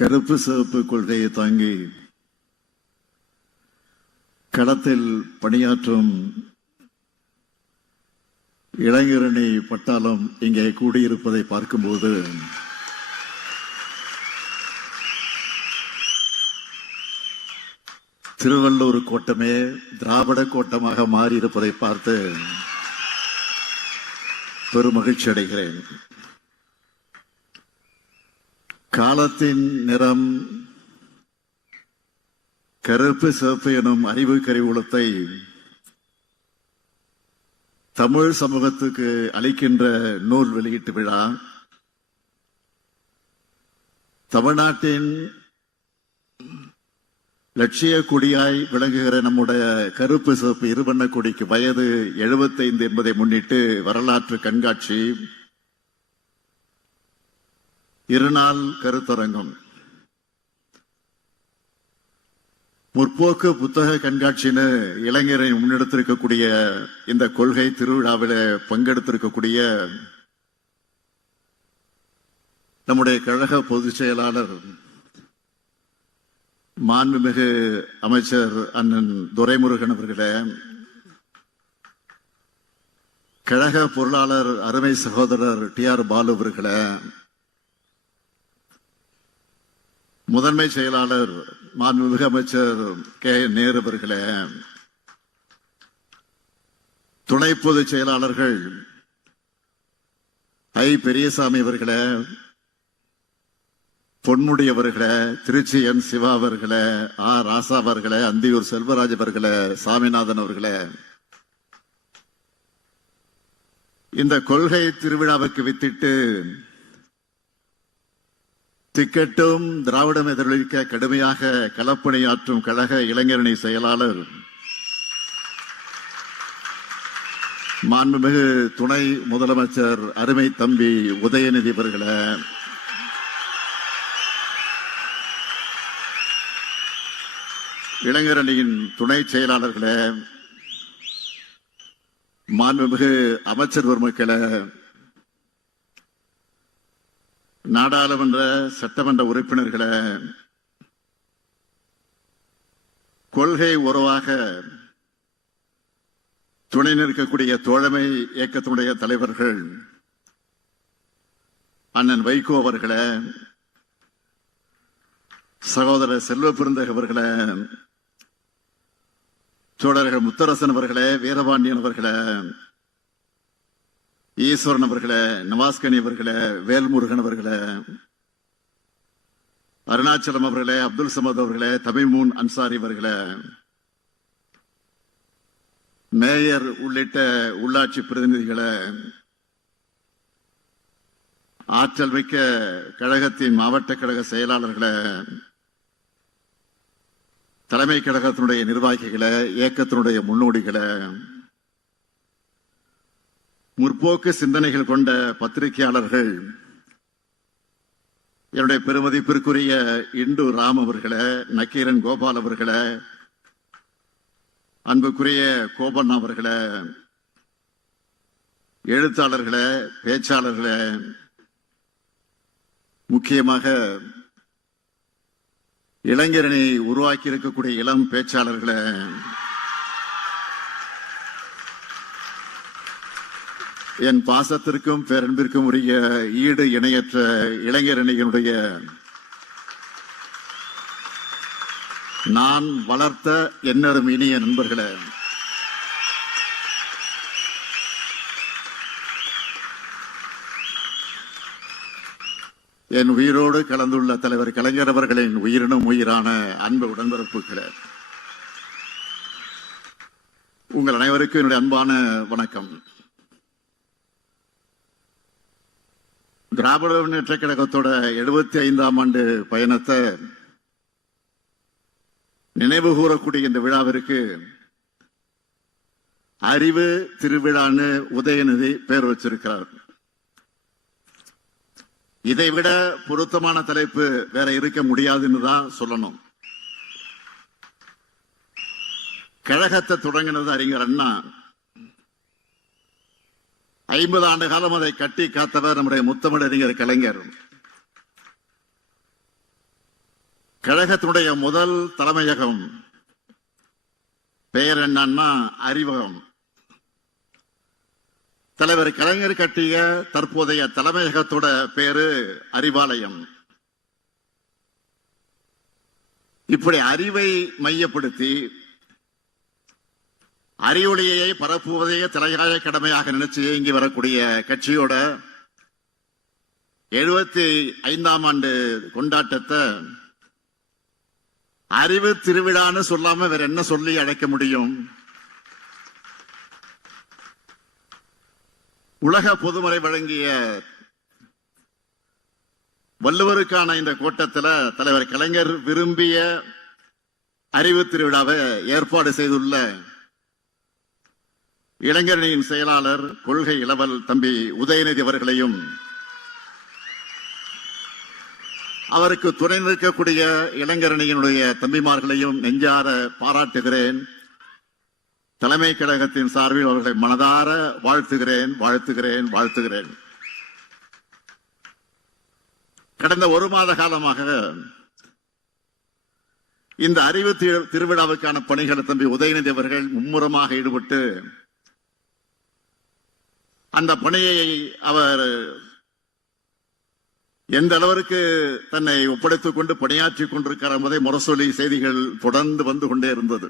கருப்பு சிவப்பு கொள்கையை தாங்கி களத்தில் பணியாற்றும் இளைஞரணி பட்டாளம் இங்கே கூடியிருப்பதை பார்க்கும்போது திருவள்ளூர் கோட்டமே திராவிட கோட்டமாக மாறியிருப்பதை பார்த்து பெருமகிழ்ச்சி அடைகிறேன். காலத்தின் நிறம் கருப்பு சிவப்பு எனும் அறிவு கருவூலத்தை தமிழ் சமூகத்துக்கு அளிக்கின்ற நூல் வெளியீட்டு விழா தமிழ்நாட்டின் லட்சிய கொடியாய் விளங்குகிற நம்முடைய கருப்பு சிவப்பு இருவண்ண கொடிக்கு வயது 75 என்பதை முன்னிட்டு வரலாற்று கண்காட்சி, இருநாள் கருத்தரங்கம், முற்போக்கு புத்தக கண்காட்சின்னு இளைஞரை முன்னெடுத்திருக்கக்கூடிய இந்த கொள்கை திருவிழாவில் பங்கெடுத்திருக்கக்கூடிய நம்முடைய கழக பொதுச் செயலாளர் மாண்புமிகு அமைச்சர் அண்ணன் துரைமுருகன் அவர்களே, கழக பொருளாளர் அருமை சகோதரர் TR பாலு அவர்களே, முதன்மை செயலாளர் மாண்புமிகு அமைச்சர் K நேரு அவர்களே, துணை பொதுச் செயலாளர்கள் I பெரியசாமி அவர்களே, பொன்முடி அவர்களே, திருச்சி N சிவா அவர்களே, ராசா அவர்களே, அந்தியூர் செல்வராஜ் அவர்களே, சாமிநாதன் அவர்களே, இந்த கொள்கை திருவிழாவுக்கு வித்திட்டு திக்கட்டும் திராவிடம் எதிரொலிக்க கடுமையாக களப்பணியாற்றும் கழக இளைஞரணி செயலாளர் மாண்புமிகு துணை முதலமைச்சர் அருமை தம்பி உதயநிதி அவர்களே, இளைஞரணியின் துணை செயலாளர்களே, மாண்புமிகு அமைச்சர் பெருமக்களே, நாடாளுமன்ற சட்டமன்ற உறுப்பினர்களே, கொள்கை உறவாக துணை நிற்கக்கூடிய தோழமை இயக்கத்தினுடைய தலைவர்கள் அண்ணன் வைகோ அவர்களே, சகோதரர் செல்வ பெருந்தகை அவர்களே, தோழர்கள் முத்தரசன் அவர்களே, வீரபாண்டியன் அவர்களே, ஈஸ்வரன் அவர்களே, நவாஸ்கனி அவர்களே, வேல்முருகன் அவர்களே, அருணாச்சலம் அவர்களே, அப்துல் சமத் அவர்களே, தமிமூன் அன்சாரி அவர்களே, மேயர் உள்ளிட்ட உள்ளாட்சி பிரதிநிதிகளே, ஆற்றல் மிக்க கழகத்தின் மாவட்ட கழக செயலாளர்களே, தலைமை கழகத்தினுடைய நிர்வாகிகளே, இயக்கத்தினுடைய முன்னோடிகளே, முற்போக்கு சிந்தனைகள் கொண்ட பத்திரிகையாளர்கள், என்னுடைய பெருமதிப்பிற்குரிய இண்டு ராம் அவர்களே, நக்கீரன் கோபால் அவர்களே, அன்புக்குரிய கோபண்ணா அவர்களே, எழுத்தாளர்களே, பேச்சாளர்களே, முக்கியமாக இளைஞரணி உருவாக்கி இருக்கக்கூடிய இளம் பேச்சாளர்களே, என் பாசத்திற்கும் பேரன்பிற்கும் உரிய ஈடு இணையற்ற இளைஞரணியினுடைய நான் வளர்த்த என்னரும் இனிய நண்பர்களே, என் உயிரோடு கலந்துள்ள தலைவர் கலைஞர் அவர்களின் உயிரினும் உயிரான அன்பு உடன்பிறப்புகளே, உங்கள் அனைவருக்கும் என்னுடைய அன்பான வணக்கம். திராவிட முன்னேற்ற கழகத்தோட 75ஆம் ஆண்டு பயணத்தை நினைவு கூறக்கூடிய இந்த விழாவிற்கு அறிவு திருவிழான்னு உதயநிதி பெயர் வச்சிருக்கிறார். இதைவிட பொருத்தமான தலைப்பு வேற இருக்க முடியாதுன்னு தான் சொல்லணும். கழகத்தை தொடங்கினது அறிஞர் அண்ணா. 50 ஆண்டு காலம் அதை கட்டி காத்தவர் நம்முடைய முத்தமிழறிஞர் கலைஞர். கழகத்தினுடைய முதல் தலைமையகம் பெயர் என்னன்னா அறிவகம். தலைவர் கலைஞர் கட்டிய தற்போதைய தலைமையகத்தோட பேரு அறிவாலயம். இப்படி அறிவை மையப்படுத்தி அறிவொளியை பரப்புவதையே தலையாய கடமையாக நினைச்சு இயங்கி வரக்கூடிய கட்சியோட 75ஆம் ஆண்டு கொண்டாட்டத்தை அறிவு திருவிழான்னு சொல்லாம வேற என்ன சொல்லி அழைக்க முடியும்? உலக பொதுமறை வழங்கிய வள்ளுவருக்கான இந்த கூட்டத்தில் தலைவர் கலைஞர் விரும்பிய அறிவு திருவிழாவை ஏற்பாடு செய்துள்ள இளைஞரணியின் செயலாளர் கொள்கை இளவல் தம்பி உதயநிதி அவர்களையும் அவருக்கு துணை நிற்கக்கூடிய இளைஞரணியினுடைய தம்பிமார்களையும் நெஞ்சார பாராட்டுகிறேன். தலைமை கழகத்தின் சார்பில் அவர்களை மனதார வாழ்த்துகிறேன் வாழ்த்துகிறேன் வாழ்த்துகிறேன். கடந்த ஒரு மாத காலமாக இந்த அறிவு திருவிழாவுக்கான பணிகளை தம்பி உதயநிதி அவர்கள் மும்முரமாக ஈடுபட்டு அந்த பணியை அவர் எந்த அளவிற்கு தன்னை ஒப்படைத்துக் கொண்டு பணியாற்றிக் கொண்டிருக்கிறார் என்பதை முரசொலி செய்திகள் தொடர்ந்து வந்து கொண்டே இருந்தது.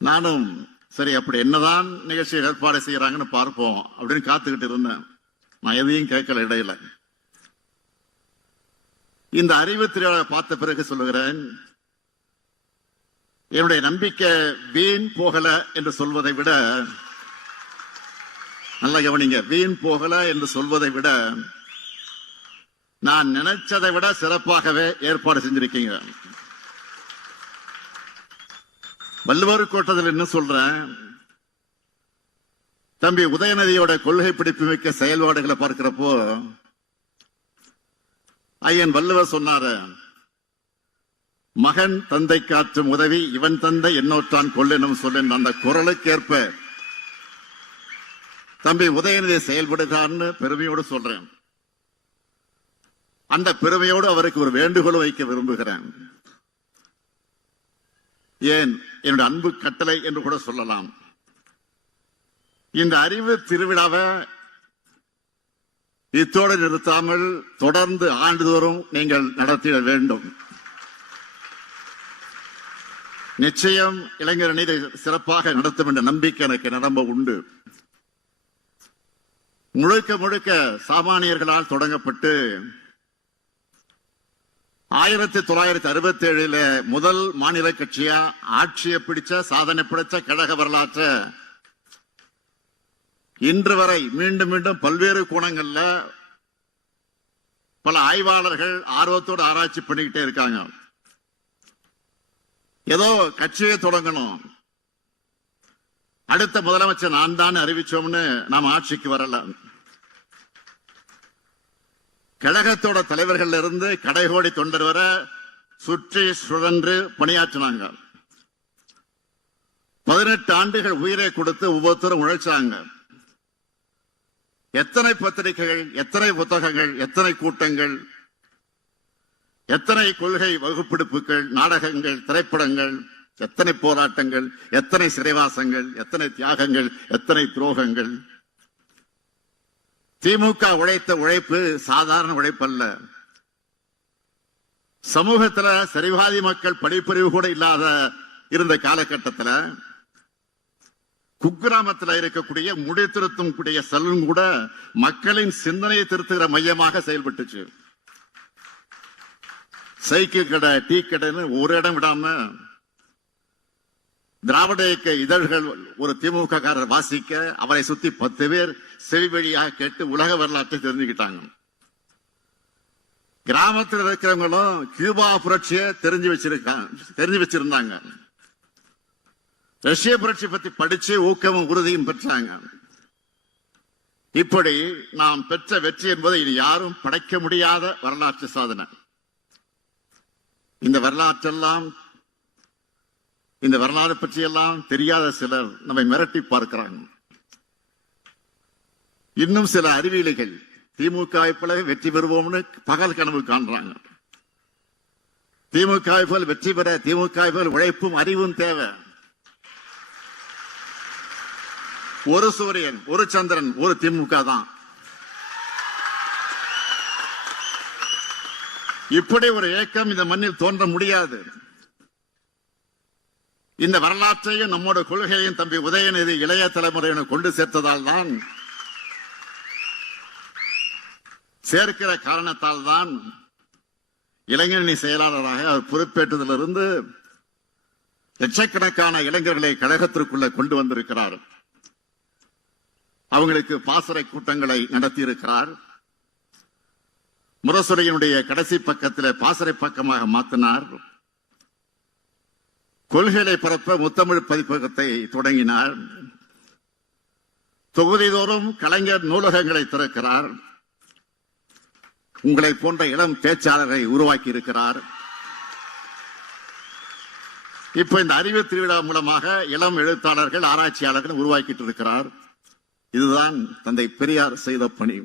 நானும் சரி அப்படி என்னதான் நிகழ்ச்சி ஏற்பாடு செய்யறாங்கன்னு பார்ப்போம் அப்படின்னு காத்துக்கிட்டு இருந்தேன். நான் எதையும் கேட்கல இடையில. இந்த அறிவு திருவிழா பார்த்த பிறகு சொல்லுகிறேன், என்னுடைய நம்பிக்கை வீண் போகல என்று சொல்வதை விட, நல்லா கவனிங்க, வீண் போகல என்று சொல்வதை விட நான் நினைச்சதை விட சிறப்பாகவே ஏற்பாடு செஞ்சிருக்கீங்க. வள்ளுவர் கோட்டத்தில் என்ன சொல்றேன், தம்பி உதயநிதியோட கொள்கை பிடிப்பு மிக்க செயல்பாடுகளை பார்க்கிறப்போ ஐயன் வள்ளுவர் சொன்னாரு, மகன் தந்தை காற்றும் உதவி இவன் தந்தை என்னோற்றான் கொள்ளெனும் சொல்லின் அந்த குரலுக்கேற்ப தம்பி உதயநிதி செயல்படுகிறான்னு பெருமையோடு சொல்றேன். அந்த பெருமையோடு அவருக்கு ஒரு வேண்டுகோள் வைக்க விரும்புகிறேன். ஏன் என்னுடைய அன்பு கட்டளை என்று கூட சொல்லலாம். இந்த அறிவு திருவிழாவை இத்தோடு நிறுத்தாமல் தொடர்ந்து ஆண்டுதோறும் நீங்கள் நடத்திட வேண்டும். நிச்சயம் இளைஞர் அணி சிறப்பாக நடத்தும் என்ற நம்பிக்கை எனக்கு நிரம்ப உண்டு. முழுக்க முழுக்க சாமானியர்களால் தொடங்கப்பட்டு 1967 முதல் மாநில கட்சியா ஆட்சியை பிடிச்ச சாதனை பிடிச்ச கழக வரலாற்ற இன்று வரை மீண்டும் மீண்டும் பல்வேறு கோணங்கள்ல பல ஆய்வாளர்கள் ஆர்வத்தோடு ஆராய்ச்சி பண்ணிக்கிட்டே இருக்காங்க. ஏதோ கட்சியை தொடங்கணும், அடுத்த முதலமைச்சர் நான் தான் அறிவிச்சோம்னு நாம் ஆட்சிக்கு வரல. கழகத்தோட தலைவர்கள் இருந்து கடைகோடி தொண்டர் வர சுற்றி சுழன்று பணியாற்றினாங்க. 18 ஆண்டுகள் உயிரை கொடுத்து ஒவ்வொருத்தரும் உழைச்சாங்க. எத்தனை பத்திரிகைகள், எத்தனை புத்தகங்கள், எத்தனை கூட்டங்கள், எத்தனை கொள்கை வகுப்பெடுப்புகள், நாடகங்கள், திரைப்படங்கள், எத்தனை போராட்டங்கள், எத்தனை சிறைவாசங்கள், எத்தனை தியாகங்கள், எத்தனை துரோகங்கள். திமுக உழைத்த உழைப்பு சாதாரண உழைப்பல்ல. சமூகத்தில் சரிவாதி மக்கள் படிப்பறிவு கூட இல்லாத இருந்த காலகட்டத்தில் குக்கிராமத்தில் இருக்கக்கூடிய முடி திருத்தும் கூடிய செல்லும் கூட மக்களின் சிந்தனையை திருத்துகிற மையமாக செயல்பட்டுச்சு. சைக்கிள் கடை, டீ கடைன்னு ஒரு இடம் விடாம திராவிட இயக்க இதழ்கள் ஒரு திமுக காரர் வாசிக்க அவரை சுத்தி 10 பேர் செவி வழியாக கேட்டு உலக வரலாற்றை தெரிஞ்சுக்கிட்டாங்க. கிராமத்தில் இருக்கிறவங்களும் கியூபா புரட்சியை தெரிஞ்சு வச்சிருந்தாங்க. ரஷ்ய புரட்சி பத்தி படிச்சு ஊக்கமும் உறுதியும் பெற்றாங்க. இப்படி நாம் பெற்ற வெற்றி என்பதை இனி யாரும் படைக்க முடியாத வரலாற்று சாதனை. இந்த வரலாறு பற்றியெல்லாம் தெரியாத சிலர் நம்மை மிரட்டி பார்க்கிறாங்க. இன்னும் சில அறிவியலிகள் திமுக வெற்றி பெறுவோம்னு பகல் கனவு காண்றாங்க. திமுக போல் வெற்றி பெற திமுக போல் உழைப்பும் அறிவும் தேவை. ஒரு சூரியன், ஒரு சந்திரன், ஒரு திமுக தான். இப்படி ஒரு இயக்கம் இந்த மண்ணில் தோன்ற முடியாது. இந்த வரலாற்றையும் நம்மோட கொள்கையும் தம்பி உதயநிதி இளைய தலைமுறையினர் கொண்டு சேர்த்ததால் தான், சேர்க்கிற காரணத்தால் தான் இளைஞரணி செயலாளராக அவர் பொறுப்பேற்றதிலிருந்து லட்சக்கணக்கான இளைஞர்களை கழகத்திற்குள்ள கொண்டு வந்திருக்கிறார். அவங்களுக்கு பாசறை கூட்டங்களை நடத்தியிருக்கிறார். முரசுரையினுடைய கடைசி பக்கத்தில் பாசறை பக்கமாக மாற்றினார். கொள்கைகளை பரப்ப முத்தமிழ் பதிப்பகத்தை தொடங்கினார். தொகுதிதோறும் கலைஞர் நூலகங்களை திறக்கிறார். உங்களை போன்ற இளம் பேச்சாளரை உருவாக்கி இருக்கிறார். இப்ப இந்த அறிவு திருவிழா மூலமாக இளம் எழுத்தாளர்கள், ஆராய்ச்சியாளர்கள் உருவாக்கிட்டு இருக்கிறார். இதுதான் தந்தை பெரியார் செய்த பணி,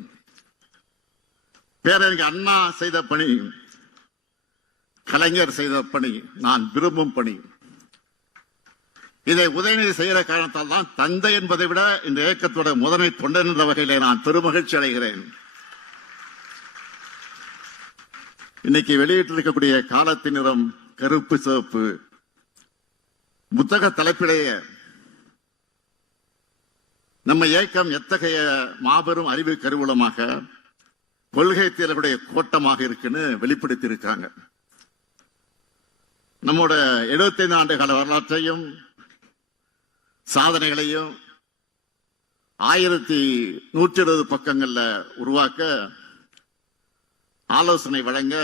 பேரறிஞர் அண்ணா செய்த பணி, கலைஞர் செய்த பணி, நான் விரும்பும் பணி. இதை உதயநிதி செய்கிற காரணத்தால் தான் தந்தை என்பதை விட இந்த இயக்கத்தோட முதன்மை தொண்டன் என்ற வகையிலே நான் பெருமகிழ்ச்சி அடைகிறேன். இன்னைக்கு வெளியிட்டிருக்கக்கூடிய காலத்தின் நிறம் கருப்பு சிவப்பு புத்தக தலைப்பிலேயே நம்ம இயக்கம் எத்தகைய மாபெரும் அறிவு கருவூலமாக, கொள்கை தேர்வுடைய கோட்டமாக இருக்குன்னு வெளிப்படுத்தி இருக்காங்க. நம்மோட 75 ஆண்டு கால வரலாற்றையும் சாதனைகளையும் 1120 பக்கங்கள்ல உருவாக்க ஆலோசனை வழங்க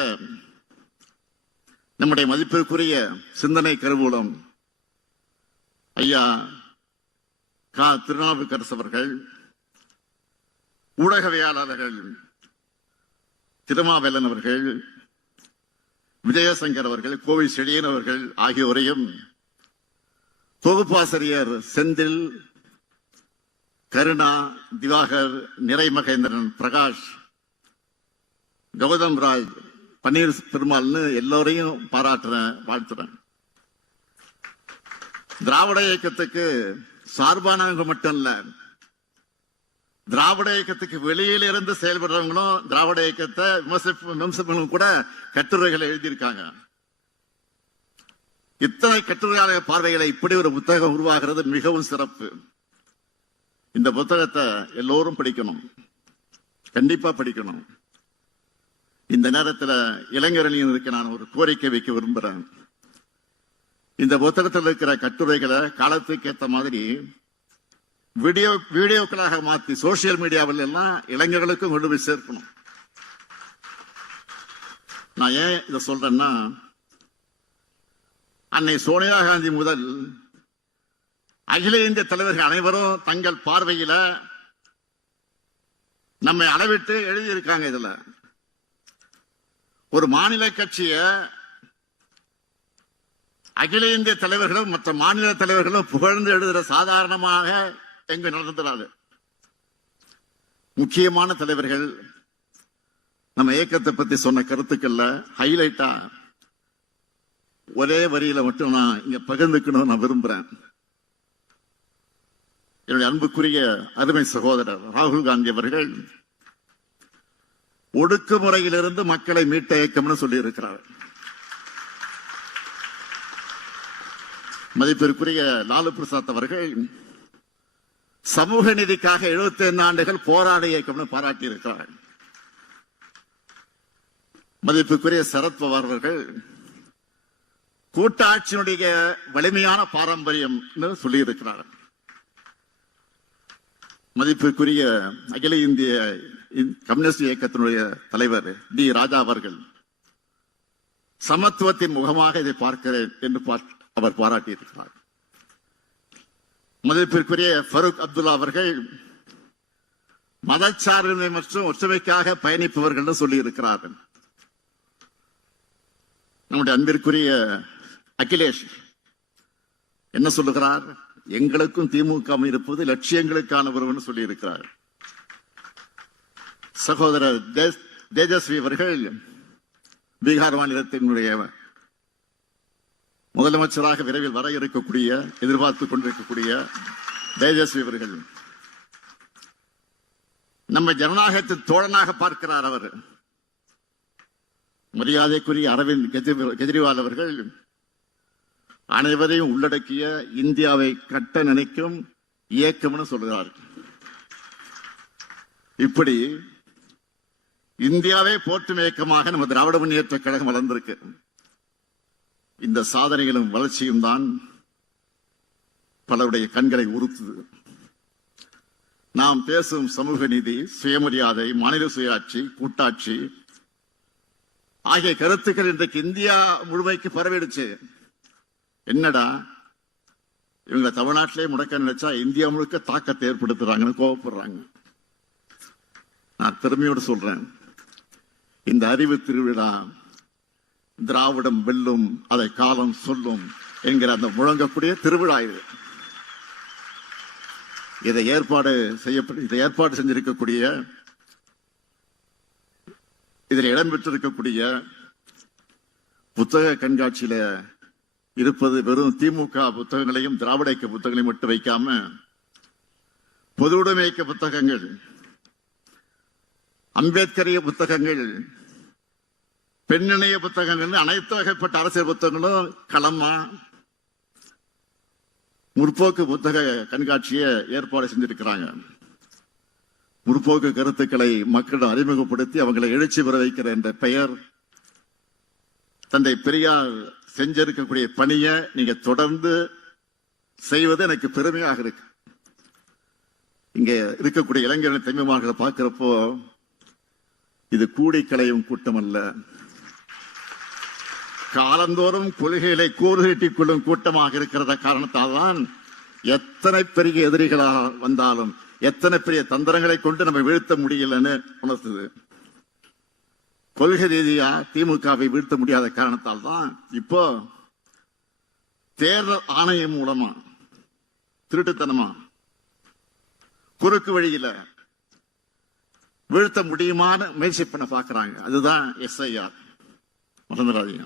நம்முடைய மதிப்பிற்குரிய சிந்தனை கருவூலம் ஐயா கா. திருநாவுக்கரசு அவர்கள், ஊடகவியலாளர்கள் திருமாவேலன் அவர்கள், விஜயசங்கர் அவர்கள், கோவை செழியன் அவர்கள் ஆகியோரையும், தொகுப்பாசிரியர் செந்தில், கருணா, திவாகர், நிறைமகேந்திரன், பிரகாஷ், கௌதம் ராஜ், பன்னீர் பெருமாள்னு எல்லோரையும் பாராட்டுறேன், வாழ்த்துறேன். திராவிட இயக்கத்துக்கு சார்பானவங்க மட்டும் இல்ல, திராவிட இயக்கத்துக்கு வெளியில இருந்து செயல்படுறவங்களும் திராவிட இயக்கத்தை விமர்சனங்களும் கூட கட்டுரைகளை எழுதியிருக்காங்க. இத்தனை கட்டுரையாளர் பார்வைகளை இப்படி ஒரு புத்தகம் உருவாகிறது மிகவும் சிறப்பு. இந்த புத்தகத்தை எல்லோரும் படிக்கணும், கண்டிப்பா படிக்கணும். இந்த நேரத்தில் இளைஞரணியினருக்கு நான் ஒரு கோரிக்கை வைக்க விரும்புகிறேன். இந்த புத்தகத்தில் இருக்கிற கட்டுரைகளை காலத்துக்கு ஏற்ற மாதிரி வீடியோக்களாக மாற்றி சோசியல் மீடியாவில் எல்லாம் இளைஞர்களுக்கும் கொண்டு போய் சேர்க்கணும். நான் ஏன் இதை சொல்றேன்னா, அன்னை சோனியா காந்தி முதல் அகில இந்திய தலைவர்கள் அனைவரும் தங்கள் பார்வையில நம்மை அளவிட்டு எழுதியிருக்காங்க. இதுல ஒரு மாநில கட்சிய அகில இந்திய தலைவர்களும் மற்ற மாநில தலைவர்களும் புகழ்ந்து எழுதுகிற சாதாரணமாக எங்க நடந்துடாது. முக்கியமான தலைவர்கள் நம்ம இயக்கத்தை பத்தி சொன்ன கருத்துக்கள்ல ஹைலைட்டா ஒரே வரியில மட்டும் நான் இங்க பகிர்ந்துக்கணும் நான் விரும்புறேன். என்னுடைய அன்புக்குரிய அருமை சகோதரர் ராகுல் காந்தி அவர்கள் ஒடுக்குமுறையிலிருந்து மக்களை மீட்ட இயக்கம்னு சொல்லி இருக்கிறார். மதிப்பிற்குரிய லாலு பிரசாத் அவர்கள் சமூக நீதிக்காக 75 ஆண்டுகள் போராடிய இயக்கம்னு பாராட்டி இருக்கிறார். மதிப்புக்குரிய சரத்பவார் அவர்கள் கூட்டாட்சியினுடைய வலிமையான பாரம்பரியம் சொல்லி இருக்கிறார். மதிப்புக்குரிய அகில இந்திய கம்யூனிஸ்ட் இயக்கத்தினுடைய தலைவர் டி ராஜா அவர்கள் சமத்துவத்தின் முகமாக இதை பார்க்கிறேன் என்று அவர் பாராட்டி இருக்கிறார். மதிப்பிற்குரிய ஃபருக் அப்துல்லா அவர்கள் மதச்சார்பின்மை மற்றும் ஒற்றுமைக்காக பயணிப்பவர்கள் சொல்லி இருக்கிறார்கள். நம்முடைய அன்பிற்குரிய அகிலேஷ் என்ன சொல்லுகிறார்? எங்களுக்கும் திமுக இருப்பது லட்சியங்களுக்கான ஒருவன் சொல்லி இருக்கிறார். சகோதரர் தேஜஸ்வி அவர்கள் பீகார் மாநிலத்தினுடைய முதலமைச்சராக விரைவில் வர இருக்கக்கூடிய எதிர்பார்த்துக் கொண்டிருக்கக்கூடிய தேஜஸ்வி அவர்கள் நம்ம ஜனநாயகத்தின் தோழனாக பார்க்கிறார். அவர் மரியாதைக்குரிய அரவிந்த் கெஜ்ரிவால் அவர்கள் அனைவரையும் உள்ளடக்கிய இந்தியாவை கட்ட நினைக்கும் இயக்கம்னு சொல்கிறார். இப்படி இந்தியாவை போற்றும் இயக்கமாக நம்ம திராவிட முன்னேற்ற கழகம் வளர்ந்திருக்கு. இந்த சாதனைகளும் வளர்ச்சியும் தான் பலருடைய கண்களை உறுத்துது. நாம் பேசும் சமூக நீதி, சுயமரியாதை, மாநில சுயாட்சி, கூட்டாட்சி ஆகிய கருத்துக்கள் இன்றைக்கு இந்தியா முழுமைக்கு பரவிடுச்சு. என்னடா இவங்க தமிழ்நாட்டிலே முடக்க நினைச்சா இந்தியா முழுக்க தாக்கத்தை ஏற்படுத்துறாங்கன்னு கோபப்படுறாங்க. நான் பெருமையோடு சொல்றேன், இந்த அறிவு திருவிழா திராவிடம் வெல்லும், அதை காலம் சொல்லும் என்கிற அந்த முழங்கக்கூடிய திருவிழா இது. இதை ஏற்பாடு செஞ்சிருக்கக்கூடிய, இதில் இடம்பெற்றிருக்கக்கூடிய புத்தக கண்காட்சியில இருப்பது வெறும் திமுக புத்தகங்களையும் திராவிட இயக்க புத்தகங்களையும் மட்டும் வைக்காம பொதுவுடைமை இயக்க புத்தகங்கள், அம்பேத்கரிய புத்தகங்கள், பெண்ணிணைய புத்தகங்கள், அனைத்து வகைப்பட்ட அரசியல் புத்தகங்களும் களமா முற்போக்கு புத்தக கண்காட்சியை ஏற்பாடு செஞ்சிருக்கிறாங்க. முற்போக்கு கருத்துக்களை மக்களிடம் அறிமுகப்படுத்தி அவங்களை எழுச்சி பெற வைக்கிற என்ற பெயர் தந்தை பெரியார் செஞ்சிருக்கக்கூடிய பணியை நீங்க தொடர்ந்து செய்வது எனக்கு பெருமையாக இருக்கு. இங்க இருக்கக்கூடிய இளைஞர்கள் தம்பிமார்களை பார்க்கிறப்போ இது கூடி கலையும் கூட்டம் அல்ல, காலந்தோறும் கொள்கைகளை கூறுகட்டிக் கொள்ளும் கூட்டமாக இருக்கிறத காரணத்தால் தான் எத்தனை பெரிய எதிரிகளாக வந்தாலும் எத்தனை பெரிய தந்திரங்களை கொண்டு நம்ம வீழ்த்த முடியலன்னு உணர்த்துது. கொள்கை ரீதியா திமுகவை வீழ்த்த முடியாத காரணத்தால் தான் இப்போ தேர்தல் ஆணையம் மூலமா திருட்டுத்தனமா குறுக்கு வழியில வீழ்த்த முடியுமான முயற்சி பண்ண பாக்குறாங்க. அதுதான் SIR. மறந்துடாதீங்க.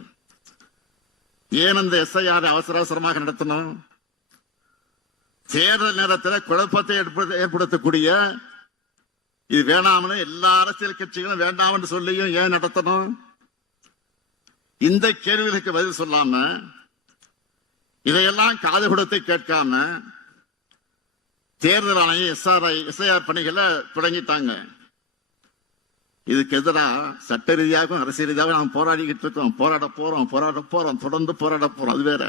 ஏன் அந்த SIR அவசர அவசரமாக நடத்தணும்? தேர்தல் நேரத்தில் குழப்பத்தை ஏற்படுத்தக்கூடிய இது வேணாம்னு எல்லா அரசியல் கட்சிகளும் வேண்டாம் என்று சொல்லியும் ஏன் நடத்தணும்? இந்த கேள்விகளுக்கு பதில் சொல்லாம, இதையெல்லாம் காது கொடுத்து கேட்காம தேர்தல் ஆணையம் SIR பணிகளை தொடங்கிட்டாங்க. இதுக்கு எதிராக சட்ட ரீதியாகவும் அரசியல் ரீதியாகவும் நாம் போராடிக்கிட்டு இருக்கோம், போராட போறோம், தொடர்ந்து போராட போறோம். அது வேற.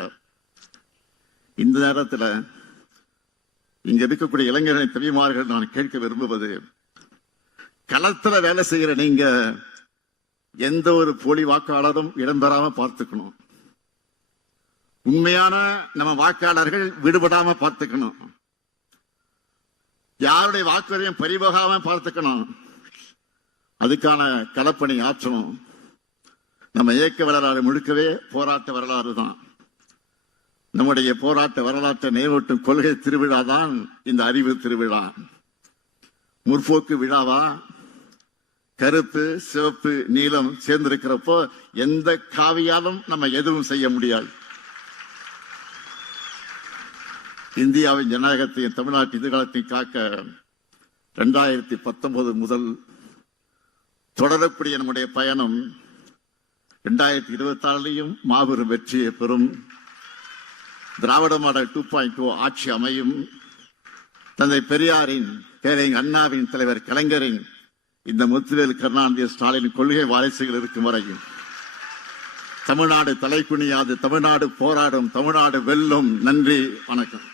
இந்த நேரத்தில் இங்க இருக்கக்கூடிய இளைஞர்களின் தம்பிமார்கள் நான் கேட்க விரும்புவது, களத்துல வேலை செய்கிற நீங்க எந்த ஒரு போலி வாக்காளரும் இடம்பெறாம பார்த்துக்கணும். உண்மையான நம்ம வாக்காளர்கள் விடுபடாம பார்த்துக்கணும். யாருடைய வாக்குறையும் பறிபோகாம பார்த்துக்கணும். அதுக்கான களப்பணி ஆற்றணும். நம்ம இயக்க வரலாறு முழுக்கவே போராட்ட வரலாறு தான். நம்முடைய போராட்ட வரலாற்றை நினைவூட்டும் கொள்கை திருவிழா தான் இந்த அறிவு திருவிழா. முற்போக்கு விழாவா? கருப்பு, சிவப்பு, நீலம் சேர்ந்திருக்கிறப்போ எந்த காவியாலும் நம்ம எதுவும் செய்ய முடியாது. இந்தியாவின் ஜனநாயகத்தையும் தமிழ்நாட்டின் எதிர்காலத்தையும் காக்க 2019 முதல் தொடரக்கூடிய நம்முடைய பயணம் 2026 மாபெரும் வெற்றியை பெறும். திராவிட மாடல் 2.0 ஆட்சி அமையும். தந்தை பெரியாரின், பேரறிஞர் அண்ணாவின், தலைவர் கலைஞரின், இந்த முத்துவேல் கருணாநிதி ஸ்டாலின் கொள்கை வாரிசுகள் இருக்கும் வரையும் தமிழ்நாடு தலைக்குனியாது, தமிழ்நாடு போராடும், தமிழ்நாடு வெல்லும். நன்றி, வணக்கம்.